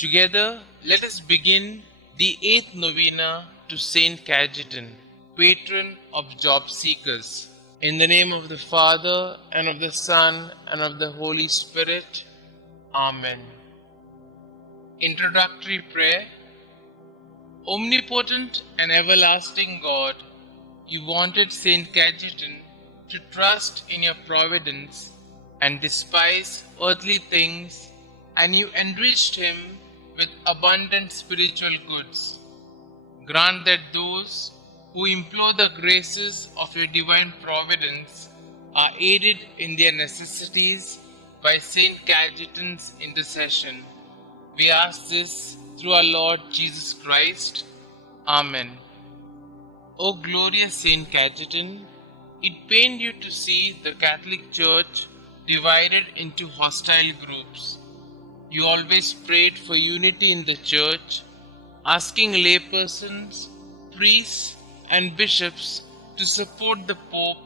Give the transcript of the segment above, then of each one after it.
Together, let us begin the 8th Novena to Saint Cajetan, patron of job seekers. In the name of the Father, and of the Son, and of the Holy Spirit. Amen. Introductory Prayer. Omnipotent and everlasting God, you wanted Saint Cajetan to trust in your providence and despise earthly things, and you enriched him with abundant spiritual goods. Grant that those who implore the graces of your divine providence are aided in their necessities by Saint Cajetan's intercession. We ask this through our Lord Jesus Christ. Amen. O glorious Saint Cajetan, it pained you to see the Catholic Church divided into hostile groups. You always prayed for unity in the Church, asking laypersons, priests, and bishops to support the Pope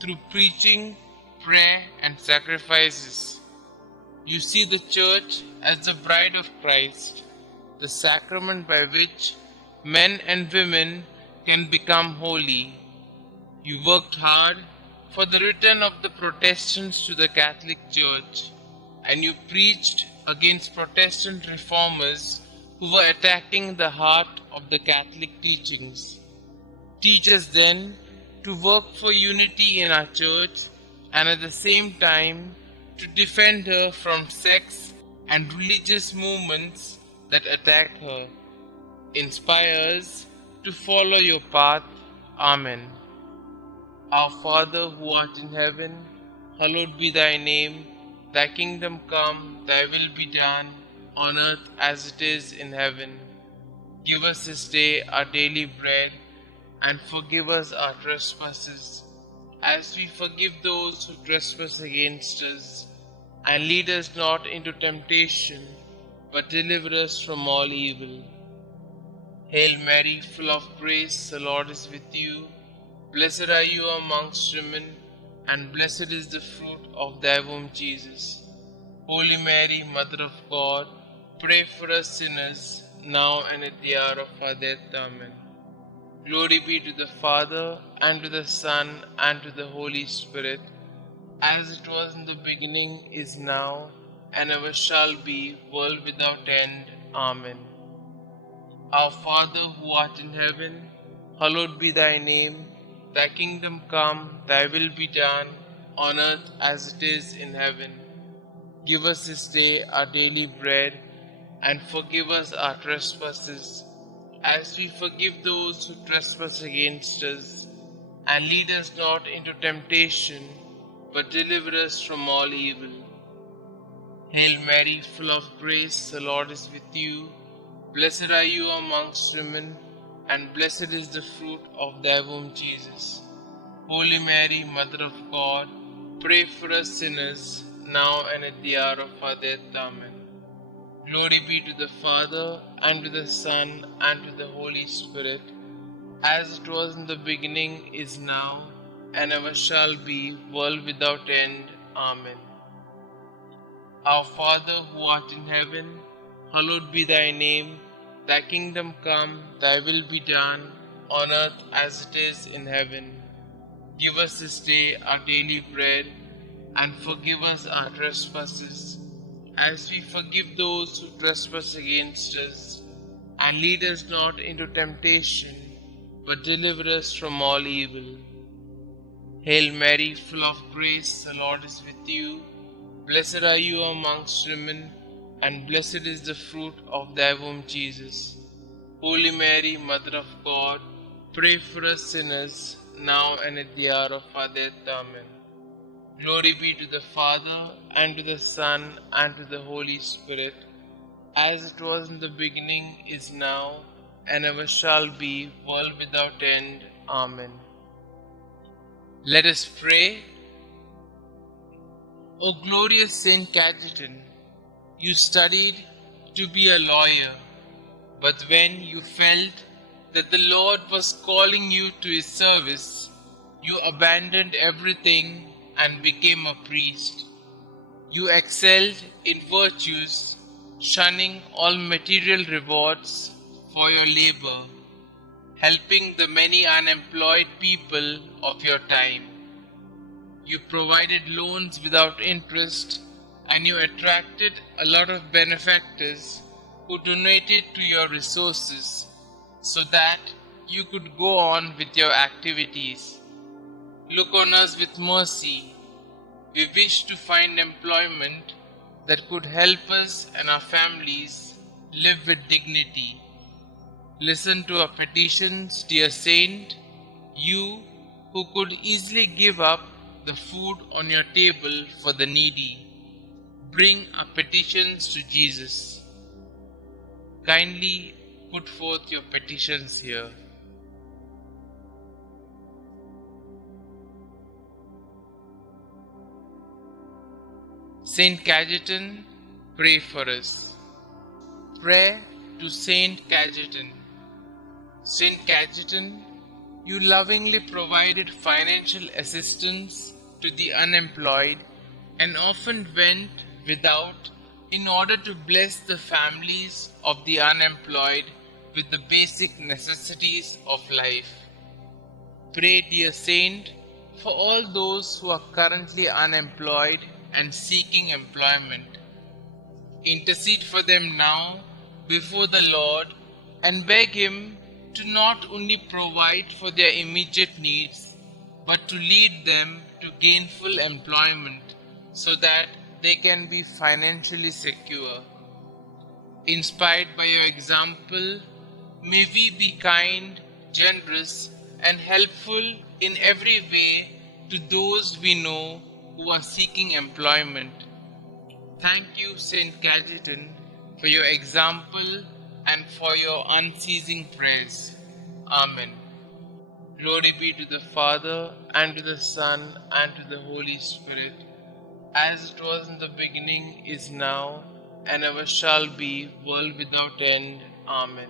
through preaching, prayer, and sacrifices. You see the Church as the bride of Christ, the sacrament by which men and women can become holy. You worked hard for the return of the Protestants to the Catholic Church, and you preached against Protestant reformers who were attacking the heart of the Catholic teachings. Teach us then to work for unity in our Church and at the same time to defend her from sects and religious movements that attack her. Inspire us to follow your path. Amen. Our Father who art in heaven, hallowed be thy name. Thy kingdom come, thy will be done, on earth as it is in heaven. Give us this day our daily bread, and forgive us our trespasses, as we forgive those who trespass against us. And lead us not into temptation, but deliver us from all evil. Hail Mary, full of grace, the Lord is with you. Blessed are you amongst women, and blessed is the fruit of thy womb, Jesus. Holy Mary, Mother of God, pray for us sinners, now and at the hour of our death. Amen. Glory be to the Father, and to the Son, and to the Holy Spirit, as it was in the beginning, is now, and ever shall be, world without end. Amen. Our Father who art in heaven, hallowed be thy name. Thy kingdom come, thy will be done, on earth as it is in heaven. Give us this day our daily bread, and forgive us our trespasses, as we forgive those who trespass against us. And lead us not into temptation, but deliver us from all evil. Hail Mary, full of grace, the Lord is with you. Blessed are you amongst women, and blessed is the fruit of thy womb, Jesus. Holy Mary, Mother of God, pray for us sinners, now and at the hour of our death. Amen. Glory be to the Father, and to the Son, and to the Holy Spirit, as it was in the beginning, is now, and ever shall be, world without end. Amen. Our Father who art in heaven, hallowed be thy name. Thy kingdom come, thy will be done, on earth as it is in heaven. Give us this day our daily bread, and forgive us our trespasses, as we forgive those who trespass against us. And lead us not into temptation, but deliver us from all evil. Hail Mary, full of grace, the Lord is with you. Blessed are you amongst women, and blessed is the fruit of thy womb, Jesus. Holy Mary, Mother of God, pray for us sinners, now and at the hour of our death. Amen. Glory be to the Father, and to the Son, and to the Holy Spirit, as it was in the beginning, is now, and ever shall be, world without end. Amen. Let us pray. O glorious Saint Cajetan, you studied to be a lawyer, but when you felt that the Lord was calling you to his service, you abandoned everything and became a priest. You excelled in virtues, shunning all material rewards for your labor, helping the many unemployed people of your time. You provided loans without interest, and you attracted a lot of benefactors who donated to your resources so that you could go on with your activities. Look on us with mercy. We wish to find employment that could help us and our families live with dignity. Listen to our petitions, dear Saint, you who could easily give up the food on your table for the needy. Bring our petitions to Jesus. Kindly put forth your petitions here. Saint Cajetan, pray for us. Prayer to Saint Cajetan. Saint Cajetan, you lovingly provided financial assistance to the unemployed and often went without in order to bless the families of the unemployed with the basic necessities of life. Pray, dear Saint, for all those who are currently unemployed and seeking employment. Intercede for them now before the Lord and beg Him to not only provide for their immediate needs, but to lead them to gainful employment so that they can be financially secure. Inspired by your example, may we be kind, generous, and helpful in every way to those we know who are seeking employment. Thank you, Saint Cajetan, for your example and for your unceasing prayers. Amen. Glory be to the Father, and to the Son, and to the Holy Spirit, as it was in the beginning, is now, and ever shall be, world without end. Amen.